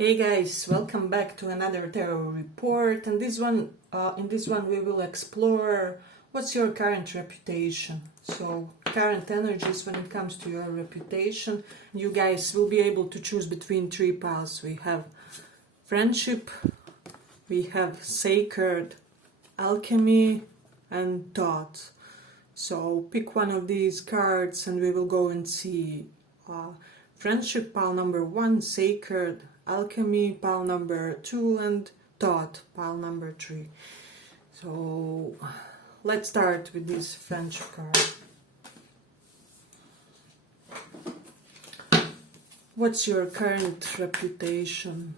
Hey guys, welcome back to another tarot report. And in this one we will explore what's your current reputation. So current energies when it comes to your reputation. You guys will be able to choose between three piles. We have friendship, we have sacred, alchemy, and thought. So pick one of these cards and we will go and see friendship pile number 1, sacred, alchemy pile number 2, and thought pile number 3. So let's start with this friendship card. What's your current reputation?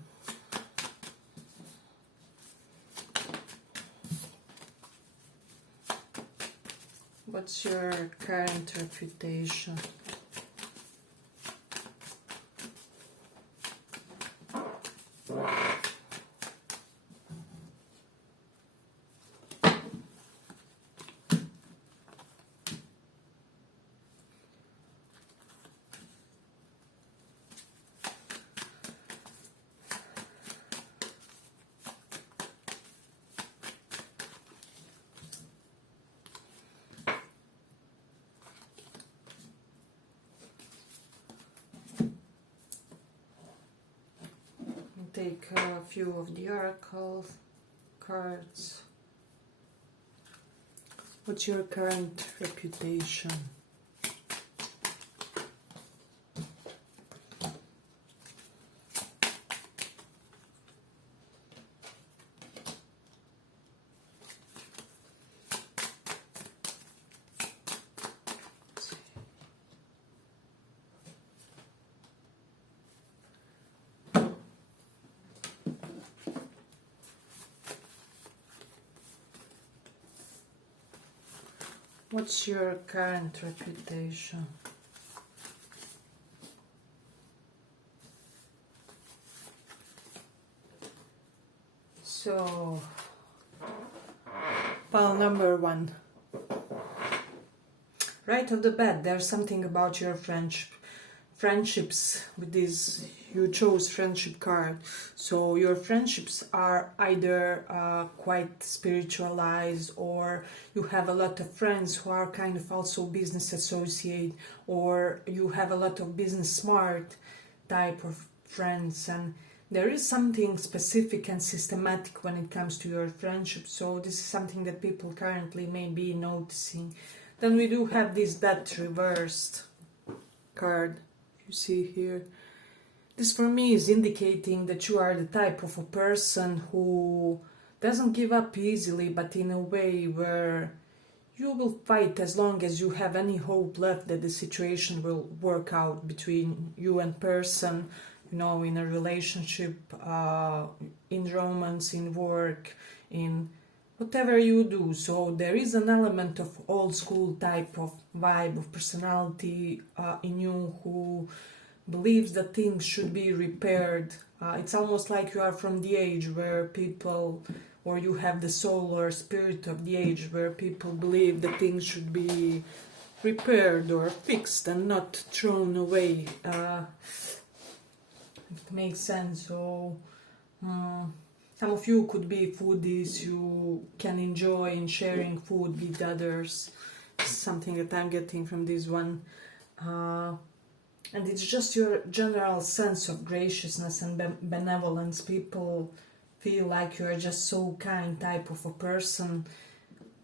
What's your current reputation? Take a few of the oracle cards. What's your current reputation? What's your current reputation? So, pile number 1. Right off the bat, there's something about your friendships with this. You chose friendship card, so your friendships are either quite spiritualized, or you have a lot of friends who are kind of also business associate, or you have a lot of business smart type of friends, and there is something specific and systematic when it comes to your friendship. So this is something that people currently may be noticing. Then we do have this death reversed card you see here. This for me is indicating that you are the type of a person who doesn't give up easily, but in a way where you will fight as long as you have any hope left that the situation will work out between you and person, you know, in a relationship, in romance, in work, in whatever you do. So there is an element of old school type of vibe, of personality in you, who believes that things should be repaired. It's almost like you are from the age where people, or you have the soul or spirit of the age where people believe that things should be repaired or fixed and not thrown away. It makes sense. So some of you could be foodies. You can enjoy in sharing food with others. Something that I'm getting from this one. And it's just your general sense of graciousness and benevolence. People feel like you are just so kind type of a person.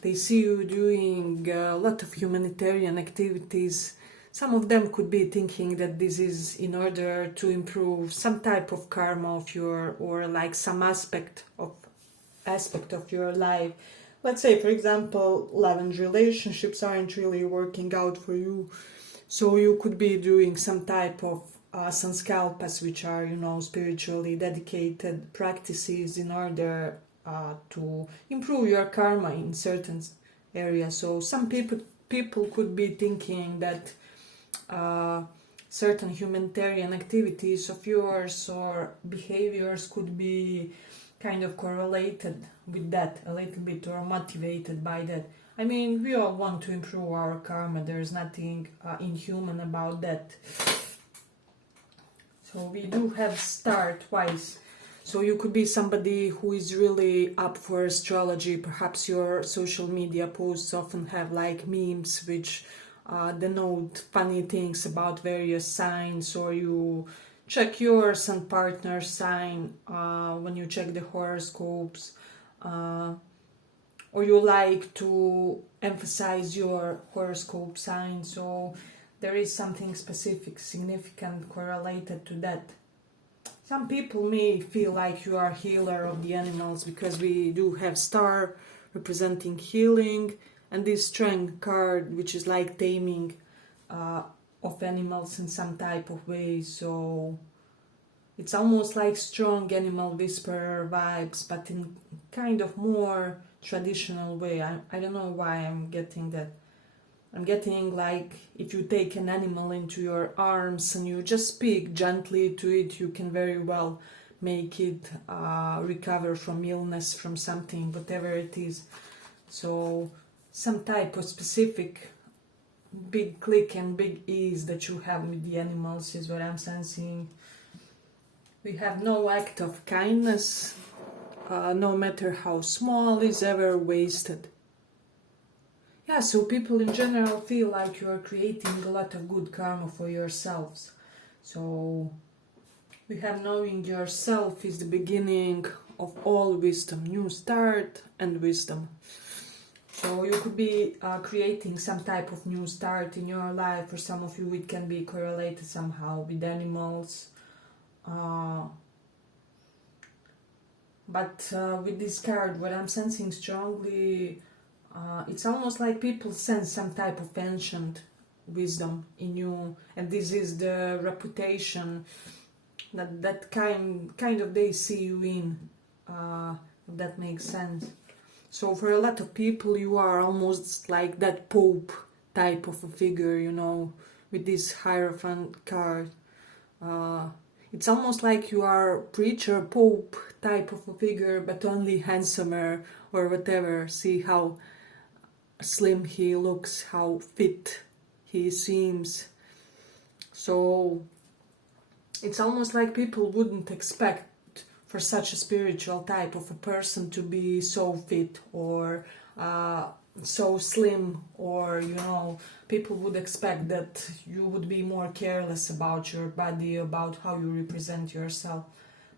They see you doing a lot of humanitarian activities. Some of them could be thinking that this is in order to improve some type of karma of your, or like some aspect of your life. Let's say, for example, love and relationships aren't really working out for you. So you could be doing some type of sanskalpas, which are, you know, spiritually dedicated practices in order to improve your karma in certain areas. So some people could be thinking that certain humanitarian activities of yours or behaviors could be kind of correlated with that a little bit, or motivated by that. I mean, we all want to improve our karma. There's nothing inhuman about that. So we do have star twice. So you could be somebody who is really up for astrology. Perhaps your social media posts often have like memes which denote funny things about various signs, or you check yours and partner's sign when you check the horoscopes, or you like to emphasize your horoscope sign. So there is something specific, significant, correlated to that. Some people may feel like you are healer of the animals, because we do have star representing healing, and this strength card, which is like taming of animals in some type of way. So it's almost like strong animal whisperer vibes, but in kind of more traditional way. I don't know why I'm getting that. I'm getting like if you take an animal into your arms and you just speak gently to it, you can very well make it recover from illness, from something, whatever it is. So some type of specific big click and big ease that you have with the animals is what I'm sensing. We have no act of kindness, no matter how small, is ever wasted. Yeah, so people in general feel like you are creating a lot of good karma for yourselves. So we have knowing yourself is the beginning of all wisdom, new start and wisdom. So you could be creating some type of new start in your life. For some of you it can be correlated somehow with animals. But with this card, what I'm sensing strongly, it's almost like people sense some type of ancient wisdom in you, and this is the reputation that kind of they see you in, if that makes sense. So for a lot of people you are almost like that Pope type of a figure, you know, with this Hierophant card. It's almost like you are preacher, Pope type of a figure, but only handsomer or whatever. See how slim he looks, how fit he seems. So it's almost like people wouldn't expect for such a spiritual type of a person to be so fit or so slim, or you know, people would expect that you would be more careless about your body, about how you represent yourself.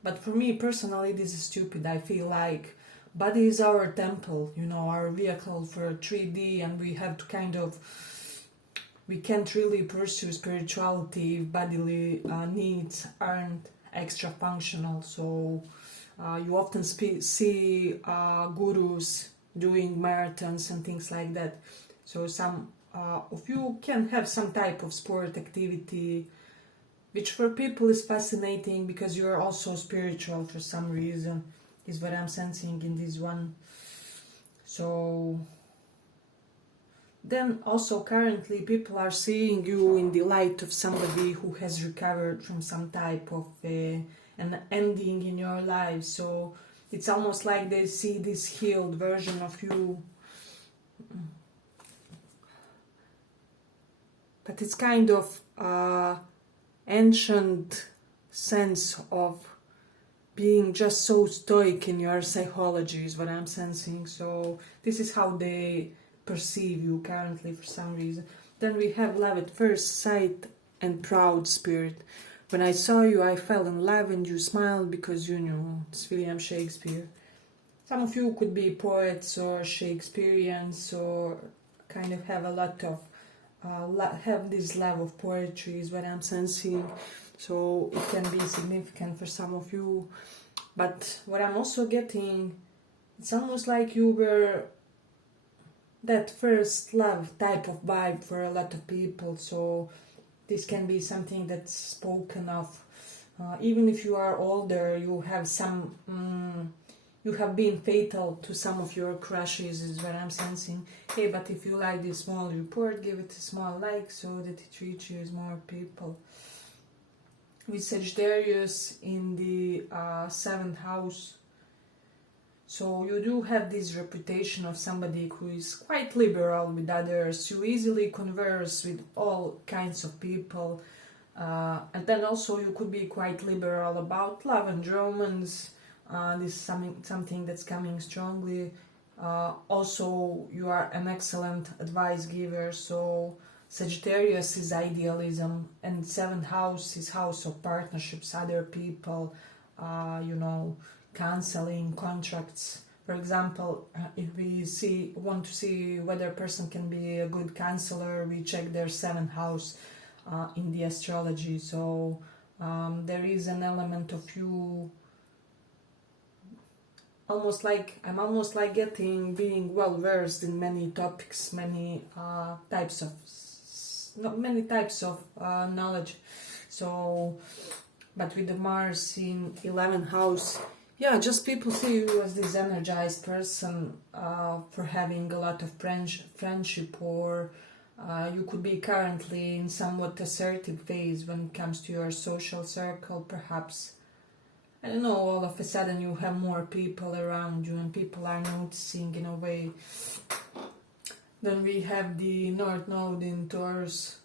But for me personally, this is stupid. I feel like body is our temple, you know, our vehicle for 3D, and we have to kind of, we can't really pursue spirituality if bodily needs aren't extra functional. So you often see gurus doing marathons and things like that. So some of you can have some type of sport activity, which for people is fascinating because you are also spiritual for some reason, is what I'm sensing in this one. So then also currently people are seeing you in the light of somebody who has recovered from some type of an ending in your life. So it's almost like they see this healed version of you. But it's kind of ancient sense of being just so stoic in your psychology is what I'm sensing. So this is how they perceive you currently for some reason. Then we have love at first sight and proud spirit. When I saw you, I fell in love and you smiled because you knew. It's William Shakespeare. Some of you could be poets or Shakespeareans, or kind of have a lot of have this love of poetry is what I'm sensing. So it can be significant for some of you. But what I'm also getting, it's almost like you were that first love type of vibe for a lot of people. So this can be something that's spoken of. Even if you are older, you have some, you have been fatal to some of your crushes is what I'm sensing. Hey, but if you like this small report, give it a small like so that it reaches more people. With Sagittarius in the 7th house. So you do have this reputation of somebody who is quite liberal with others. You easily converse with all kinds of people. And then also you could be quite liberal about love and romance. This is something that's coming strongly. Also, you are an excellent advice giver, so Sagittarius is idealism, and 7th house is house of partnerships, other people, canceling contracts. For example, if we want to see whether a person can be a good counselor, we check their 7th house in the astrology. So there is an element of you I'm almost like being well versed in many topics, many types of knowledge. So, but with the Mars in 11th house, yeah, just people see you as this energized person for having a lot of friendship, or you could be currently in somewhat assertive phase when it comes to your social circle, perhaps. I don't know, all of a sudden you have more people around you and people are noticing in a way. Then we have the North Node in Taurus.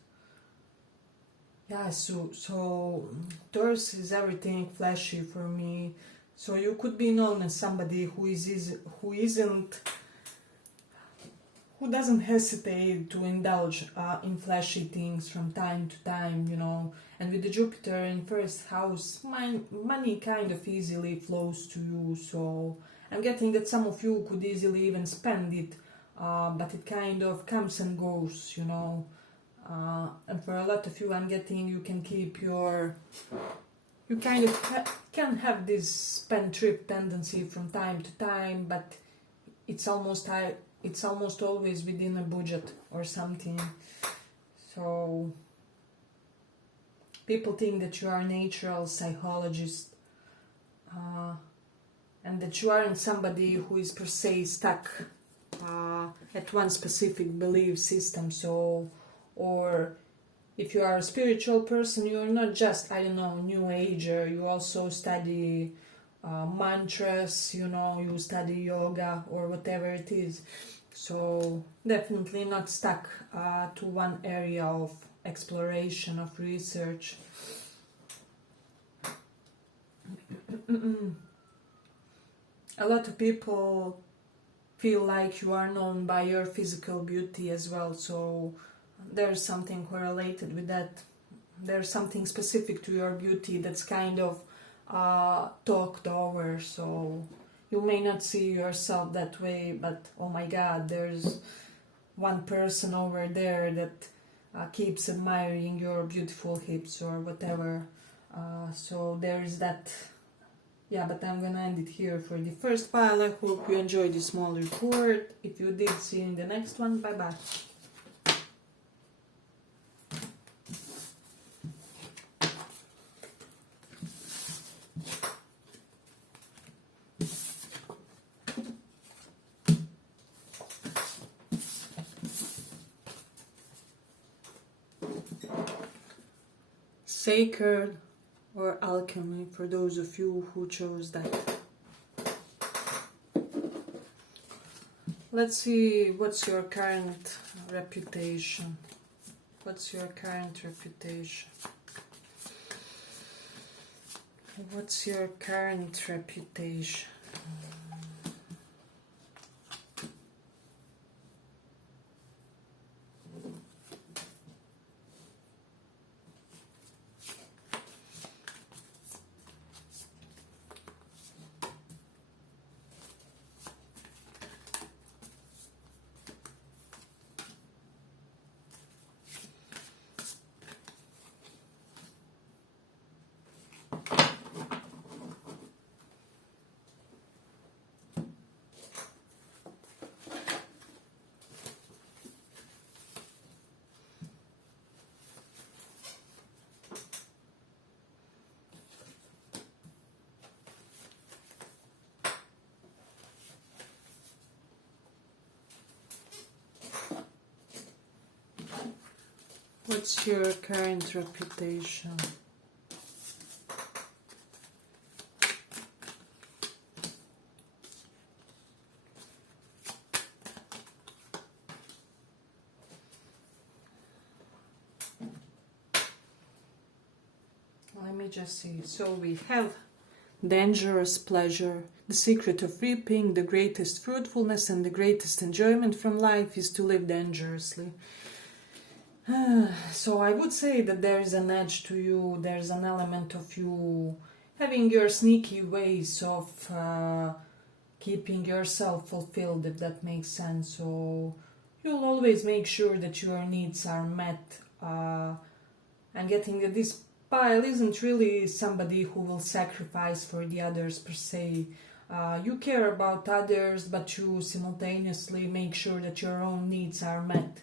Yeah, so Taurus is everything flashy for me. So you could be known as somebody who doesn't hesitate to indulge in flashy things from time to time, And with the Jupiter in 1st house, money kind of easily flows to you. So I'm getting that some of you could easily even spend it, but it kind of comes and goes, And for a lot of you, I'm getting you can keep you kind of can have this spendthrift tendency from time to time, but it's almost always within a budget or something. So people think that you are a natural psychologist, and that you aren't somebody who is per se stuck at one specific belief system. So, or if you are a spiritual person, you are not just, new ager. You also study mantras, you study yoga or whatever it is. So definitely not stuck to one area of exploration, of research. A lot of people feel like you are known by your physical beauty as well, so there's something correlated with that. There's something specific to your beauty that's kind of talked over, so you may not see yourself that way, but oh my god, there's one person over there that keeps admiring your beautiful hips or whatever. So there is that. Yeah, but I'm gonna end it here for the first pile. I hope you enjoyed this small report. If you did, see you in the next one. Bye bye. Sacred or alchemy, for those of you who chose that. Let's see, what's your current reputation? What's your current reputation? What's your current reputation? What's your current reputation? me just see. So we have dangerous pleasure. The secret of reaping the greatest fruitfulness and the greatest enjoyment from life is to live dangerously. So I would say that there is an edge to you, there's an element of you having your sneaky ways of keeping yourself fulfilled, if that makes sense. So you'll always make sure that your needs are met, and getting that this pile isn't really somebody who will sacrifice for the others per se. You care about others, but you simultaneously make sure that your own needs are met.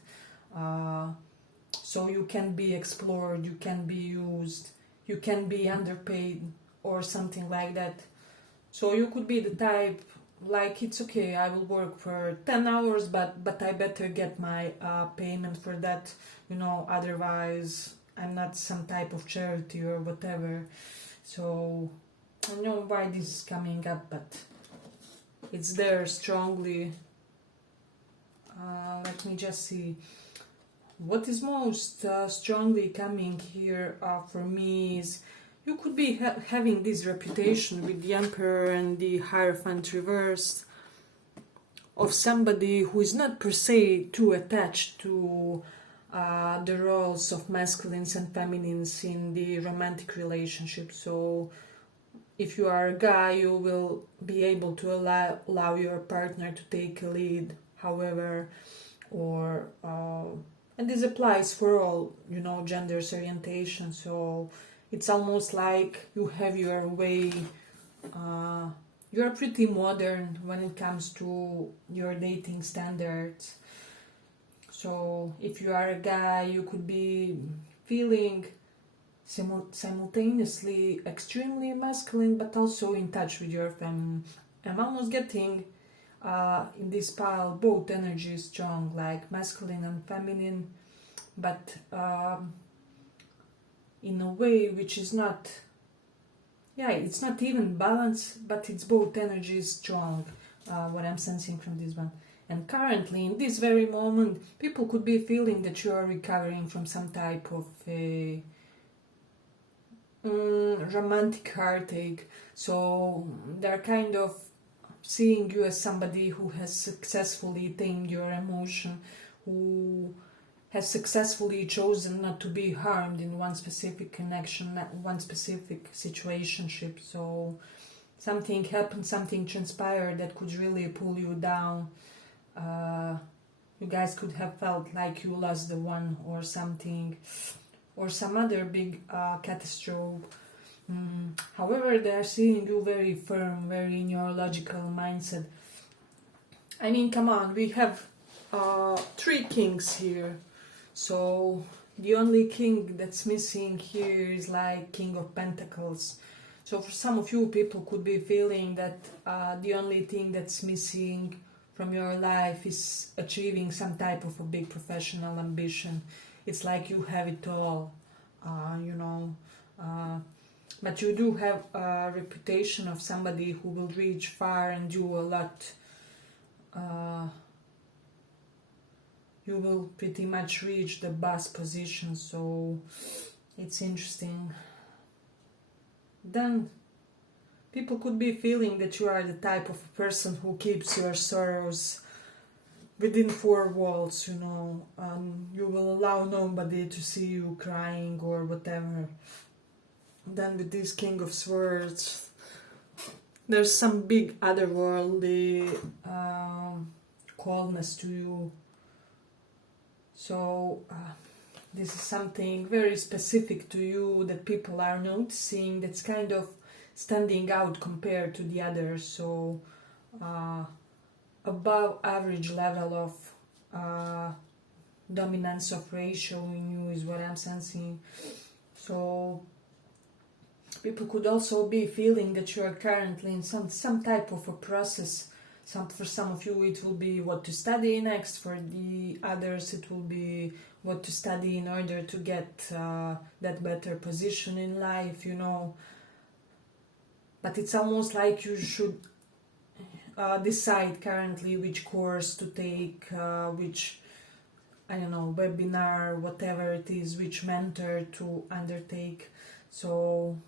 So you can be explored, you can be used, you can be underpaid or something like that. So you could be the type, like, it's okay, I will work for 10 hours, but I better get my payment for that, otherwise I'm not some type of charity or whatever. So I don't know why this is coming up, but it's there strongly. Let me just see. What is most strongly coming here for me is you could be having this reputation with the Emperor and the Hierophant reversed of somebody who is not per se too attached to the roles of masculines and feminines in the romantic relationship. So if you are a guy, you will be able to allow your partner to take a lead, however, or and this applies for all, genders orientation. So it's almost like you have your way. You're pretty modern when it comes to your dating standards. So if you are a guy, you could be feeling simultaneously extremely masculine, but also in touch with your feminine. I'm almost getting in this pile both energies strong, like masculine and feminine, but in a way which is not, it's not even balanced, but it's both energies strong, what I'm sensing from this one. And currently, in this very moment, people could be feeling that you are recovering from some type of a romantic heartache. So they're kind of seeing you as somebody who has successfully tamed your emotion, who has successfully chosen not to be harmed in one specific connection, one specific situationship. So something happened, something transpired that could really pull you down. You guys could have felt like you lost the one or something, or some other big catastrophe. However, they are seeing you very firm, very in your logical mindset. I mean, come on, we have 3 kings here. So the only king that's missing here is like King of Pentacles. So for some of you, people could be feeling that the only thing that's missing from your life is achieving some type of a big professional ambition. It's like you have it all, but you do have a reputation of somebody who will reach far and do a lot. You will pretty much reach the boss position, so it's interesting. Then people could be feeling that you are the type of person who keeps your sorrows within 4 walls, you will allow nobody to see you crying or whatever. Then with this King of Swords, there's some big otherworldly coldness to you. So this is something very specific to you that people are noticing, that's kind of standing out compared to the others. So above average level of dominance of ratio in you is what I'm sensing. So people could also be feeling that you are currently in some type of a process. For some of you it will be what to study next, for the others it will be what to study in order to get that better position in life, But it's almost like you should decide currently which course to take, which, webinar, whatever it is, which mentor to undertake. So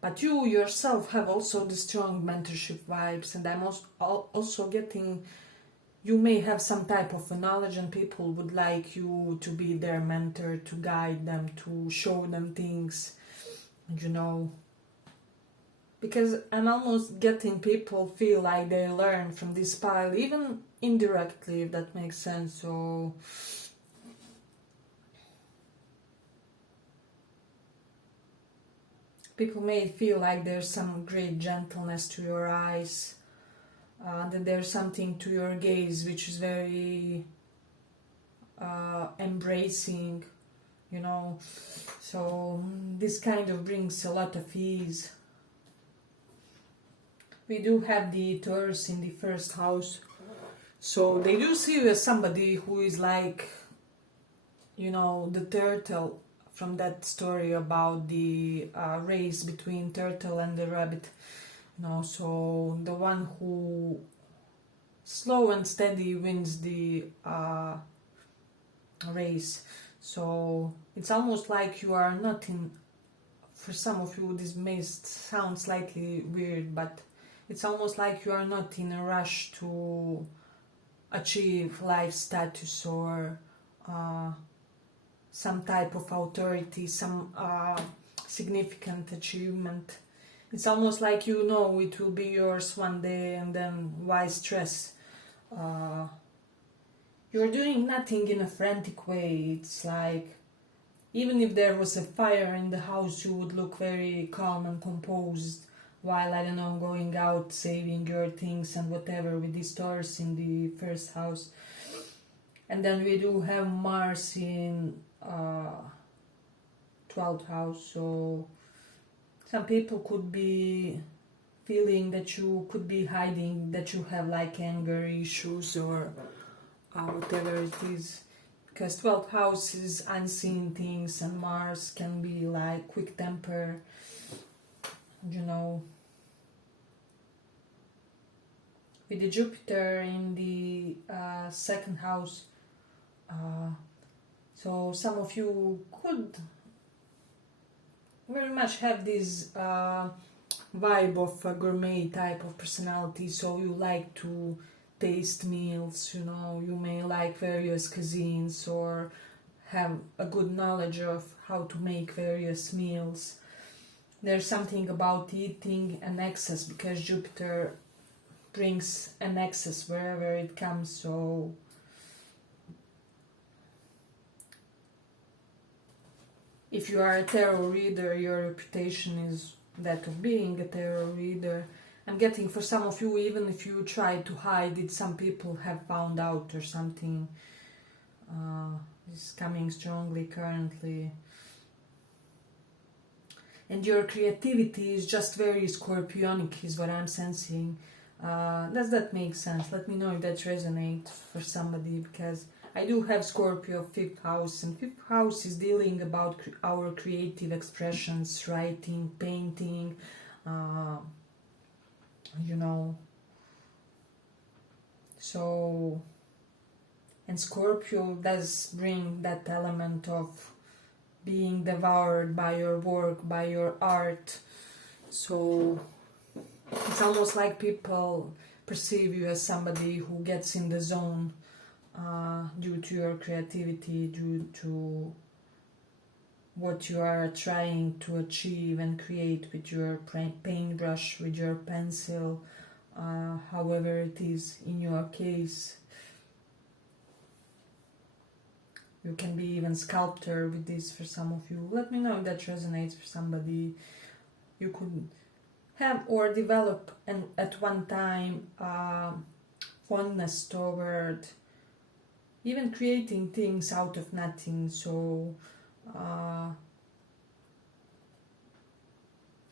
but you yourself have also the strong mentorship vibes, and I'm also getting you may have some type of knowledge and people would like you to be their mentor, to guide them, to show them things, you know. Because I'm almost getting people feel like they learn from this pile, even indirectly, if that makes sense. So people may feel like there's some great gentleness to your eyes, that there's something to your gaze which is very embracing, you know. So this kind of brings a lot of ease. We do have the Taurus in the first house, so they do see you as somebody who is like, you know, the turtle from that story about the race between turtle and the rabbit, you know. So the one who slow and steady wins the race. So it's almost like you are not in, for some of you this may sound slightly weird, but it's almost like you are not in a rush to achieve life status or some type of authority, some significant achievement. It's almost like you know it will be yours one day, and then why stress? You're doing nothing in a frantic way. It's like, even if there was a fire in the house, you would look very calm and composed while, I don't know, going out, saving your things and whatever, with these stars in the first house. And then we do have Mars in 12th house, so some people could be feeling that you could be hiding, that you have like anger issues or whatever it is. Because 12th house is unseen things, and Mars can be like quick temper, you know. With the Jupiter in the second house, so some of you could very much have this vibe of a gourmet type of personality, so you like to taste meals, you know, you may like various cuisines or have a good knowledge of how to make various meals. There's something about eating an excess, because Jupiter brings an excess wherever it comes. So if you are a tarot reader, your reputation is that of being a tarot reader. I'm getting, for some of you, even if you try to hide it, some people have found out or something. Is coming strongly currently. And your creativity is just very scorpionic, is what I'm sensing. Does that make sense? Let me know if that resonates for somebody, because I do have Scorpio 5th house, and 5th house is dealing about our creative expressions, writing, painting, you know. So, and Scorpio does bring that element of being devoured by your work, by your art. So it's almost like people perceive you as somebody who gets in the zone due to your creativity, due to what you are trying to achieve and create with your paintbrush, with your pencil, however it is in your case. You can be even sculptor with this for some of you. Let me know if that resonates for somebody. You could have or develop at one time fondness toward even creating things out of nothing. So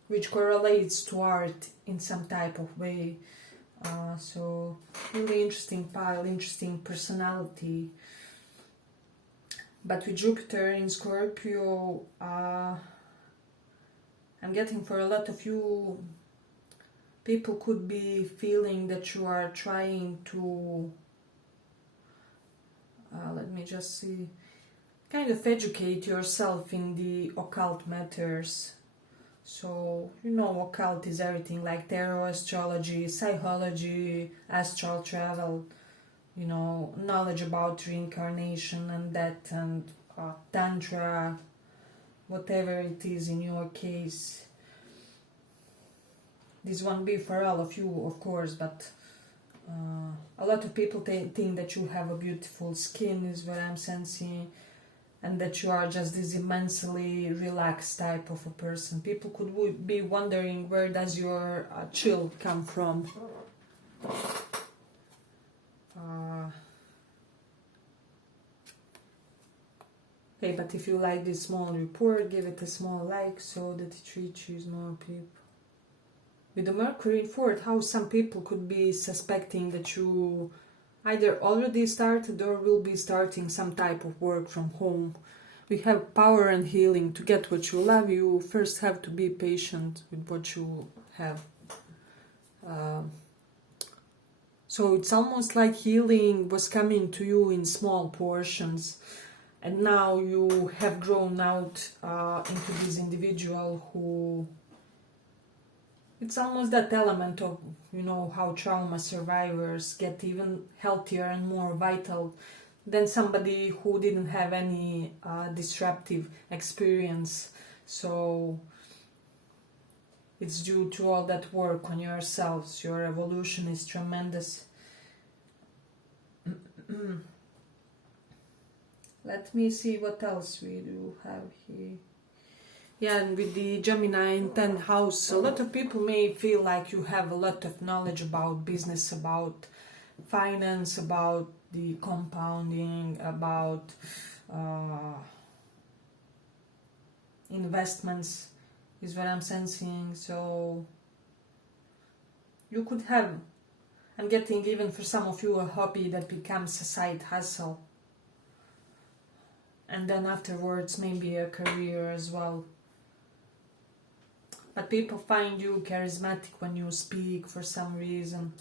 which correlates to art in some type of way. So really interesting pile, interesting personality. But with Jupiter in Scorpio, I'm getting, for a lot of you, people could be feeling that you are trying to, let me just see, kind of educate yourself in the occult matters. So, you know, occult is everything like tarot, astrology, psychology, astral travel, you know, knowledge about reincarnation and death, and tantra, whatever it is in your case. This won't be for all of you, of course, but a lot of people think that you have a beautiful skin, is what I'm sensing, and that you are just this immensely relaxed type of a person. People could be wondering, where does your chill come from? Okay, but if you like this small report, give it a small like so that it reaches more people. With the Mercury in 4th house, some people could be suspecting that you either already started or will be starting some type of work from home. We have power and healing. To get what you love, you first have to be patient with what you have. So it's almost like healing was coming to you in small portions, and now you have grown out into this individual who... It's almost that element of, you know, how trauma survivors get even healthier and more vital than somebody who didn't have any disruptive experience. So it's due to all that work on yourselves. Your evolution is tremendous. Let me see what else we do have here. Yeah, and with the Gemini in 10th house, a lot of people may feel like you have a lot of knowledge about business, about finance, about the compounding, about investments, is what I'm sensing. So you could have, I'm getting even for some of you, a hobby that becomes a side hustle. And then afterwards maybe a career as well. But people find you charismatic when you speak for some reason.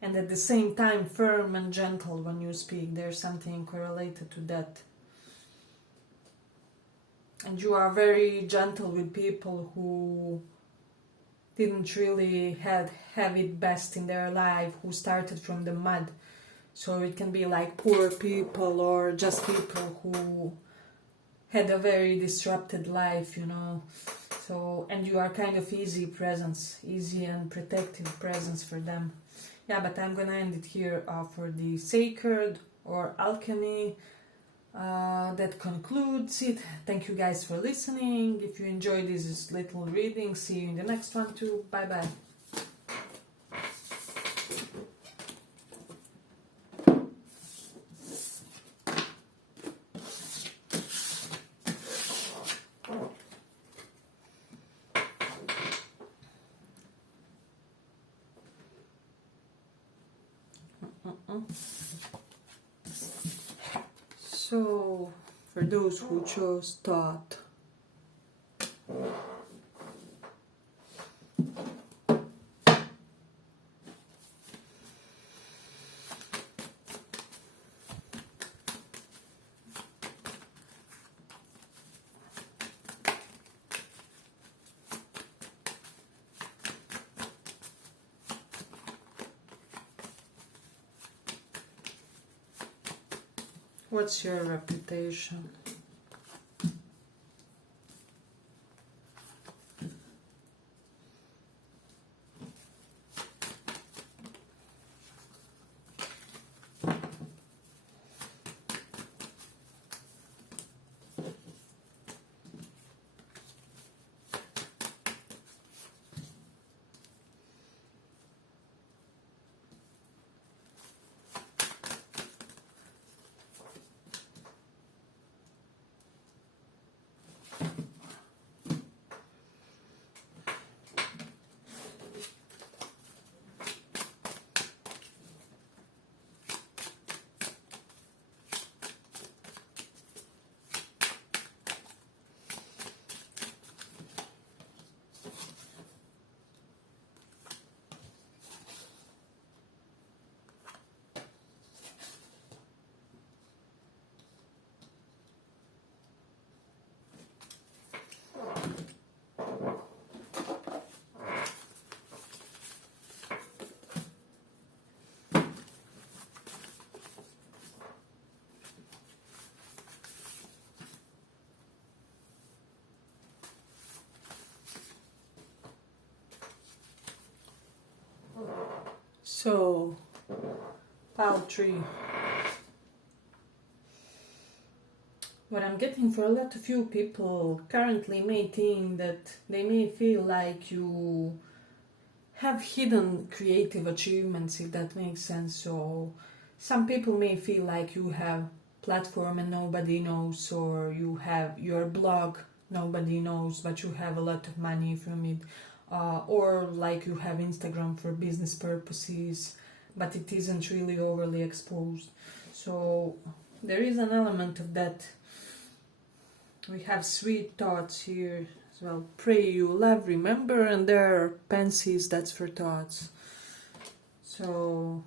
And at the same time firm and gentle when you speak. There's something correlated to that. And you are very gentle with people who didn't really have it best in their life, who started from the mud. So it can be like poor people or just people who had a very disrupted life, you know. So, and you are kind of easy presence, easy and protective presence for them. Yeah, but I'm gonna end it here for the sacred or alchemy. That concludes it. Thank you guys for listening. If you enjoyed this little reading, see you in the next one too. Bye bye. So, for those who chose thought, what's your reputation? So, pile 3. What I'm getting for a lot of you people currently may think that they may feel like you have hidden creative achievements, if that makes sense. So some people may feel like you have platform and nobody knows, or you have your blog, nobody knows, but you have a lot of money from it, or like you have Instagram for business purposes, but it isn't really overly exposed. So there is an element of that. We have sweet thoughts here as well. Pray, you love, remember, and there are pensies, that's for thoughts. So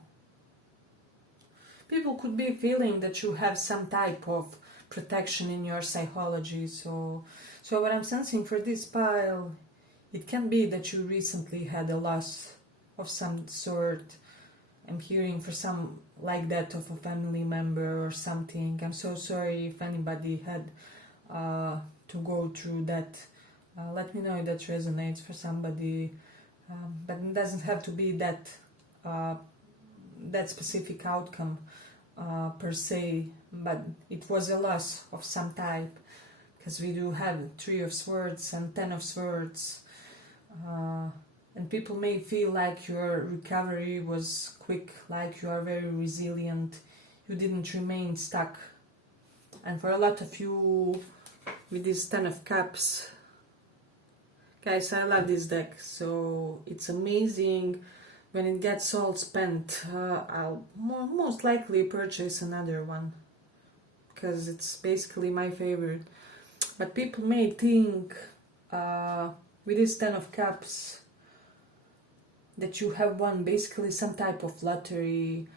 people could be feeling that you have some type of protection in your psychology. So what I'm sensing for this pile, it can be that you recently had a loss of some sort. I'm hearing for some like that of a family member or something. I'm so sorry if anybody had to go through that. Let me know if that resonates for somebody, but it doesn't have to be that specific outcome per se, but it was a loss of some type, because we do have 3 of Swords and 10 of Swords, and people may feel like your recovery was quick, like you are very resilient, you didn't remain stuck. And for a lot of you with this 10 of Cups, guys, I love this deck, so it's amazing. When it gets all spent, I'll most likely purchase another one, because it's basically my favorite. But people may think with this 10 of Cups that you have won basically some type of lottery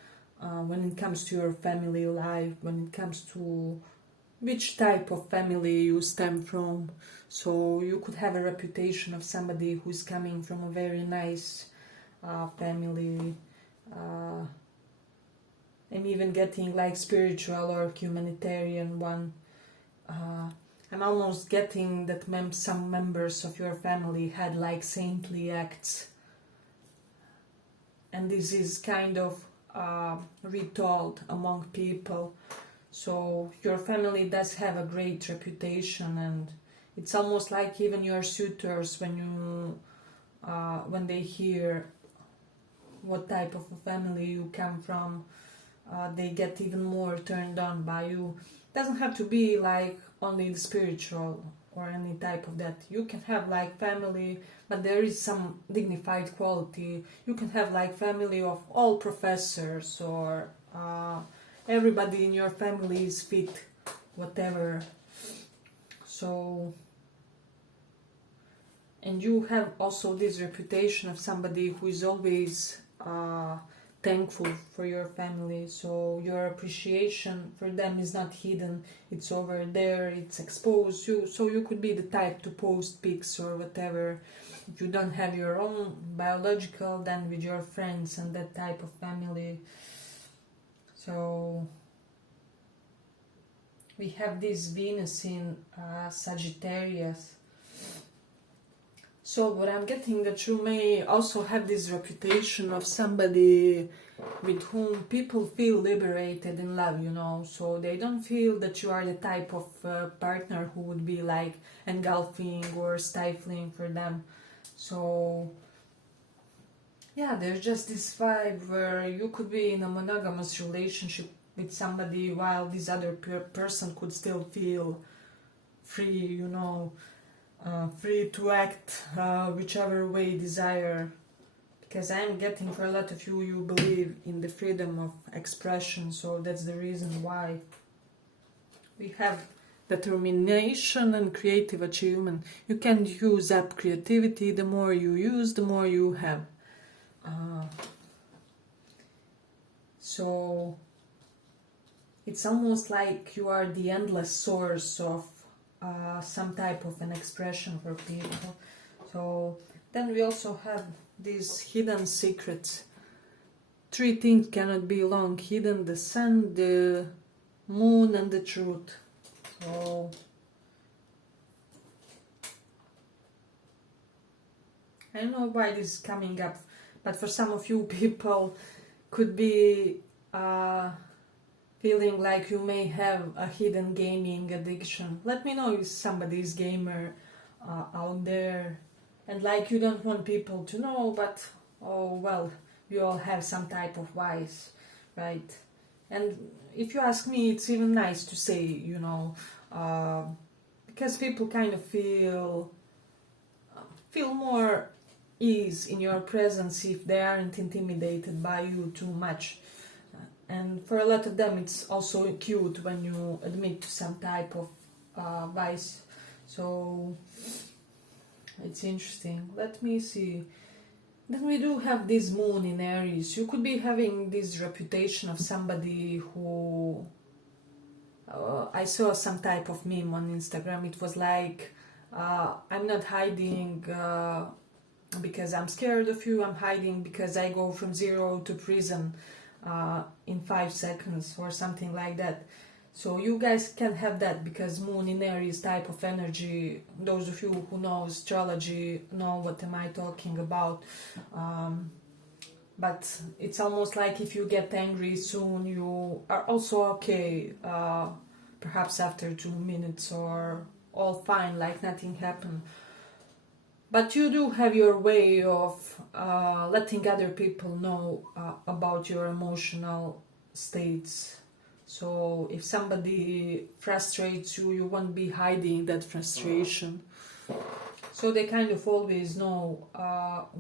when it comes to your family life, when it comes to which type of family you stem from. So you could have a reputation of somebody who's coming from a very nice family. I'm even getting like spiritual or humanitarian one. I'm almost getting that some members of your family had like saintly acts, and this is kind of retold among people. So your family does have a great reputation, and it's almost like even your suitors, when they hear what type of a family you come from, they get even more turned on by you. It doesn't have to be like only the spiritual or any type of that. You can have like family, but there is some dignified quality. You can have like family of all professors, or everybody in your family is fit, whatever. So, and you have also this reputation of somebody who is always thankful for your family. So your appreciation for them is not hidden, it's over there, it's exposed. So you could be the type to post pics or whatever. If you don't have your own biological, then with your friends and that type of family. So we have this Venus in Sagittarius. So what I'm getting, that you may also have this reputation of somebody with whom people feel liberated in love, you know. So they don't feel that you are the type of partner who would be like engulfing or stifling for them. So yeah, there's just this vibe where you could be in a monogamous relationship with somebody while this other person could still feel free, you know, free to act whichever way desire. Because I'm getting for a lot of you, you believe in the freedom of expression, so that's the reason why we have determination and creative achievement. You can use up creativity. The more you use, the more you have. So it's almost like you are the endless source of some type of an expression for people. So then we also have these hidden secrets. 3 things cannot be long hidden: the sun, the moon, and the truth. So I don't know why this is coming up, but for some of you people could be feeling like you may have a hidden gaming addiction. Let me know if somebody is gamer out there, and like you don't want people to know, but oh well, you all have some type of vice, right? And if you ask me, it's even nice to say, you know, because people kind of feel more ease in your presence if they aren't intimidated by you too much. And for a lot of them, it's also cute when you admit to some type of vice. So it's interesting. Let me see. Then we do have this moon in Aries. You could be having this reputation of somebody who... I saw some type of meme on Instagram. It was like, I'm not hiding because I'm scared of you. I'm hiding because I go from zero to prison in 5 seconds or something like that. So you guys can have that because moon in Aries type of energy. Those of you who know astrology know what am I talking about. But it's almost like if you get angry soon, you are also okay. Perhaps after 2 minutes or all fine, like nothing happened. But you do have your way of letting other people know about your emotional states. So if somebody frustrates you, you won't be hiding that frustration. So they kind of always know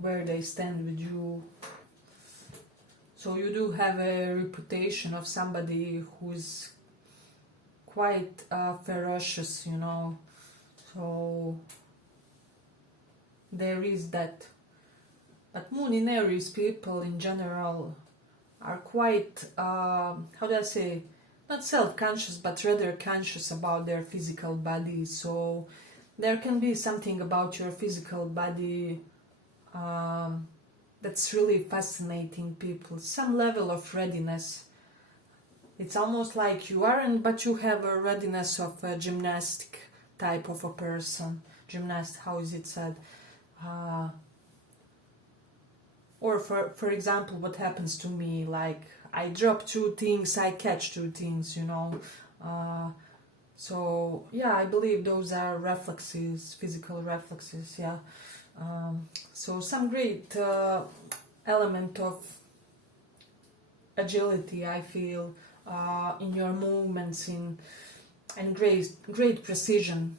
where they stand with you. So you do have a reputation of somebody who's quite ferocious, you know. So there is that. But moon in Aries people in general are quite, how do I say, not self-conscious, but rather conscious about their physical body. So there can be something about your physical body that's really fascinating people. Some level of readiness. It's almost like you aren't, but you have a readiness of a gymnastic type of a person. Gymnast, how is it said? Or for example, what happens to me, like I drop 2 things, I catch 2 things, you know. So yeah, I believe those are reflexes, physical reflexes, yeah. So some great element of agility, I feel, in your movements, and great precision.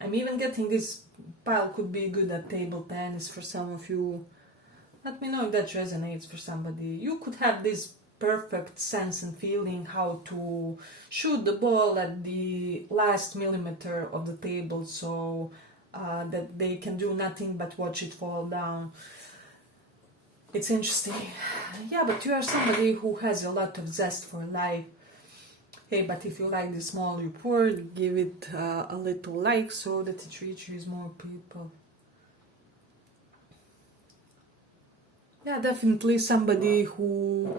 I'm even getting this pile could be good at table tennis for some of you. Let me know if that resonates for somebody. You could have this perfect sense and feeling how to shoot the ball at the last millimeter of the table, so that they can do nothing but watch it fall down. It's interesting. Yeah, but you are somebody who has a lot of zest for life. Hey, but if you like this small report, give it a little like so that it reaches more people. Yeah, definitely somebody who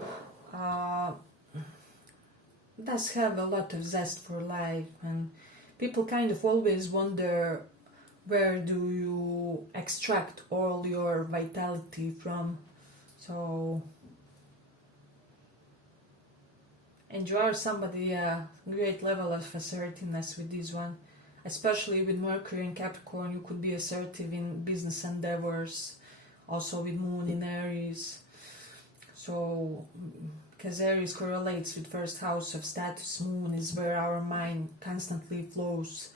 does have a lot of zest for life, and people kind of always wonder, where do you extract all your vitality from? So, and you are somebody a great level of assertiveness with this one, especially with Mercury in Capricorn. You could be assertive in business endeavors, also with moon in Aries. So because Aries correlates with first house of status, moon is where our mind constantly flows,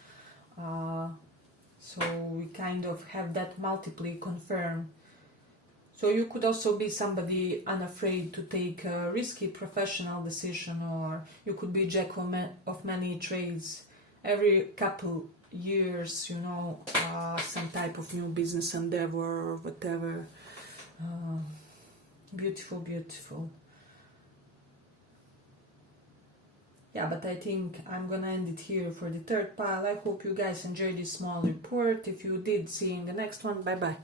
so we kind of have that multiply confirmed. So you could also be somebody unafraid to take a risky professional decision, or you could be jack of many trades. Every couple years, you know, some type of new business endeavor or whatever. Beautiful, beautiful. Yeah, but I think I'm gonna end it here for the third pile. I hope you guys enjoyed this small report. If you did, see you in the next one. Bye bye.